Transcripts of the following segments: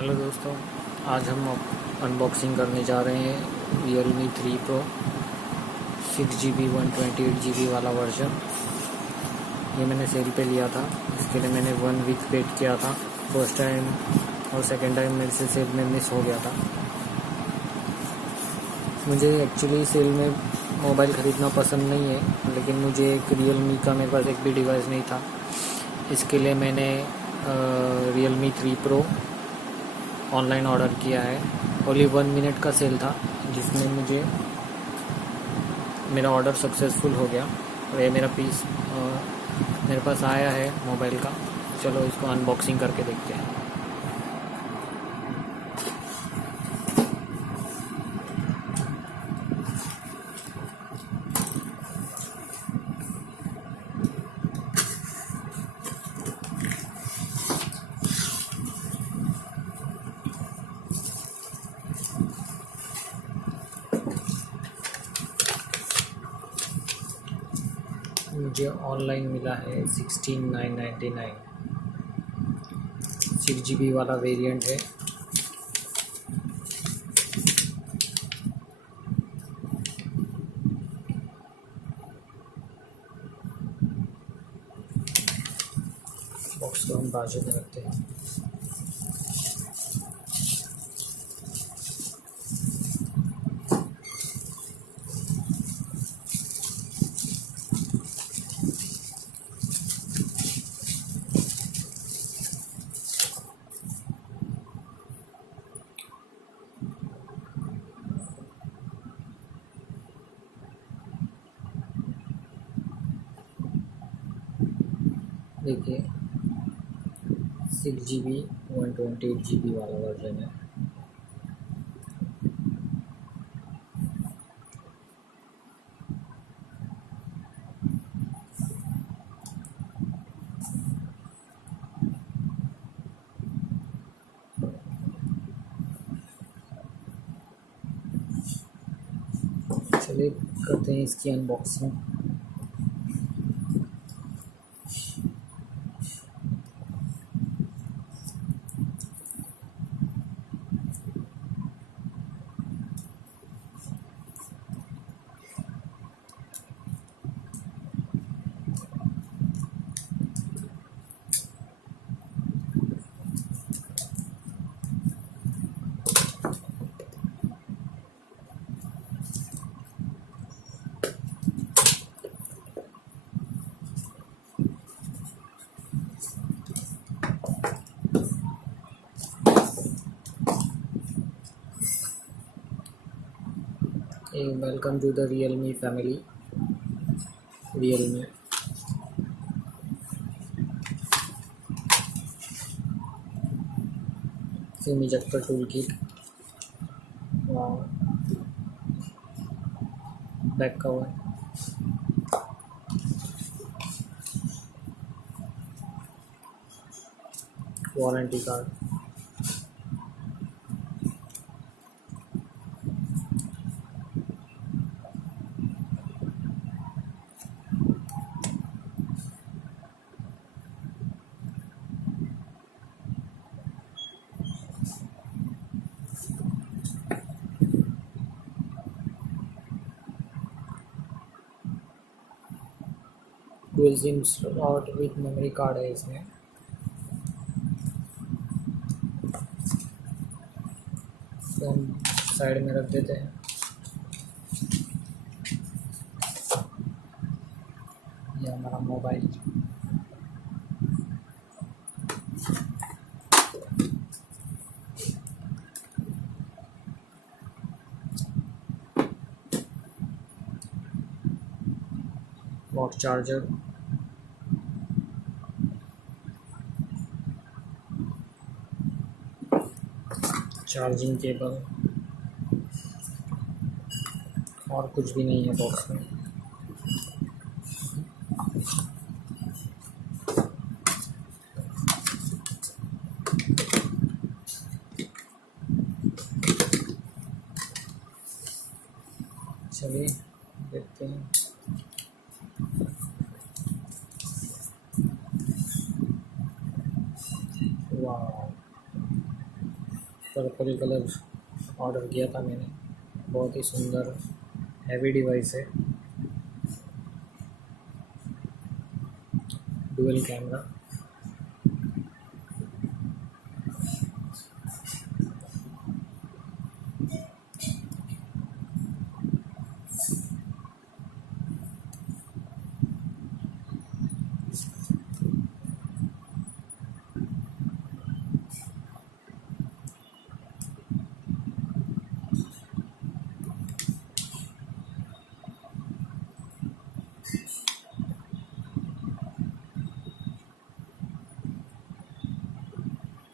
हेलो दोस्तों, आज हम अनबॉक्सिंग करने जा रहे हैं Realme 3 Pro 6GB 128GB वाला वर्जन। ये मैंने सेल पे लिया था। इसके लिए मैंने 1 वीक वेट किया था। फर्स्ट टाइम और सेकंड टाइम मेरे से सेल में मिस हो गया था। मुझे एक्चुअली सेल में मोबाइल ख़रीदना पसंद नहीं है, लेकिन मुझे एक Realme का मेरे पास एक भी डिवाइस नहीं था। इसके लिए मैंने Realme 3 Pro ऑनलाइन ऑर्डर किया है। ओनली 1 मिनट का सेल था, जिसमें मुझे मेरा ऑर्डर सक्सेसफुल हो गया और ये मेरा पीस मेरे पास आया है मोबाइल का। चलो इसको अनबॉक्सिंग करके देखते हैं। मुझे ऑनलाइन मिला है 16,999। 6GB वाला वेरिएंट है। बॉक्स को हम बाजू में रखते हैं। देखिए, 6GB 128GB वाला वर्जन है। चलिए करते हैं इसकी unboxing. Welcome to the Realme फैमिली। Realme SIM ejector tool kit, back cover, warranty card, dual SIM slot with memory card है इसमें। तो हम साइड में रख देते हैं। ये हमारा मोबाइल। और चार्जर, चार्जिंग केबल, और कुछ भी नहीं है बॉक्स में। चलिए देखते हैं। वाह, पर्पल कलर ऑर्डर किया था मैंने। बहुत ही सुंदर हैवी डिवाइस है, डुअल कैमरा।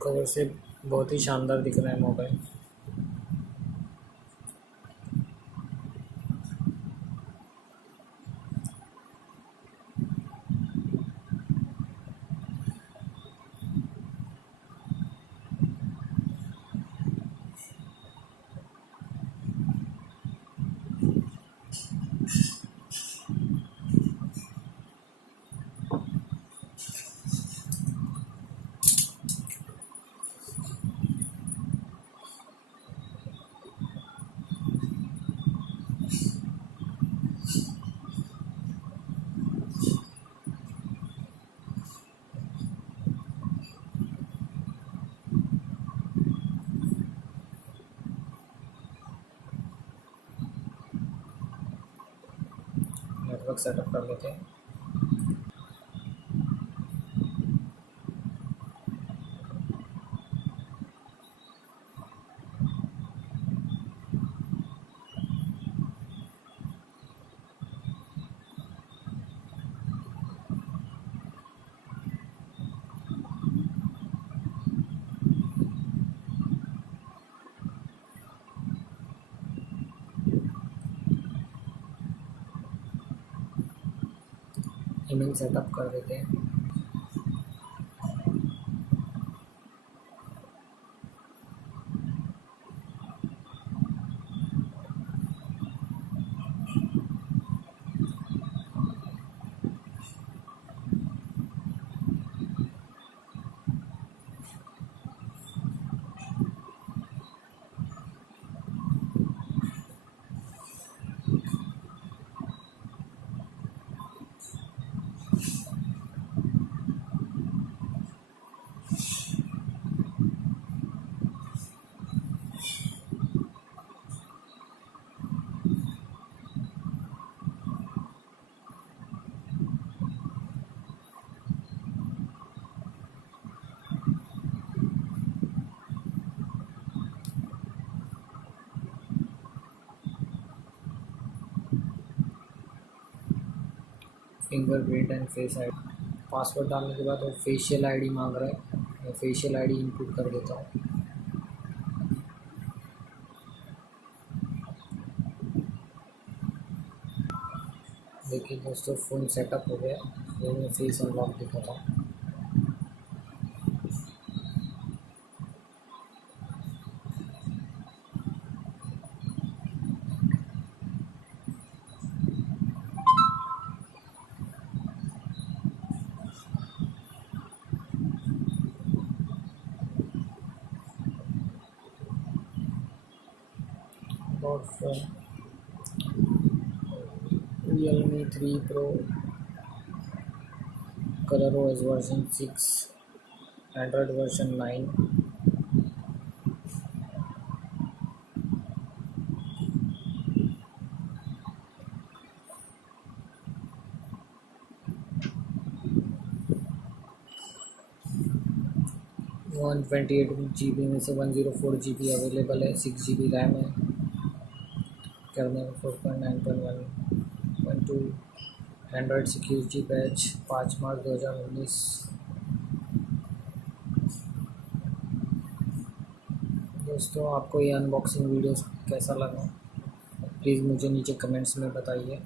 कवर से बहुत ही शानदार दिख रहा है मोबाइल। नेटवर्क सेटअप कर लेते हैं। ईमेल सेटअप कर देते हैं। Fingerprint and face ID. Password डालने के बाद वो फेशियल आईडी मांग रहा है, मैं फेशियल आईडी इनपुट कर देता हूँ। देखिए दोस्तों, फ़ोन सेटअप हो गया। ये मैं फेस अनलॉक दिखाता हूँ। और phone Realme 3 Pro, colour OS version 6, Android version 9। 128 GB में से 104 GB अवेलेबल है। 6 GB रैम है। कैमरा 4.9.1.2, एंड्रॉयड सिक्योरिटी बैच 5 मार्च 2019। दोस्तों, आपको ये अनबॉक्सिंग वीडियो कैसा लगा प्लीज़ मुझे नीचे कमेंट्स में बताइए।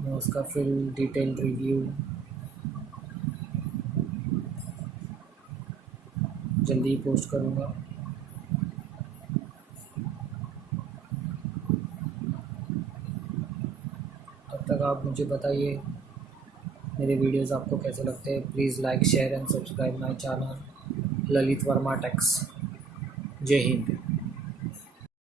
मैं उसका फिर डिटेल रिव्यू जल्दी ही पोस्ट करूँगा। तब तक आप मुझे बताइए मेरे वीडियोस आपको कैसे लगते हैं। Please like share and subscribe my channel. Lalit Verma techs. जय हिंद।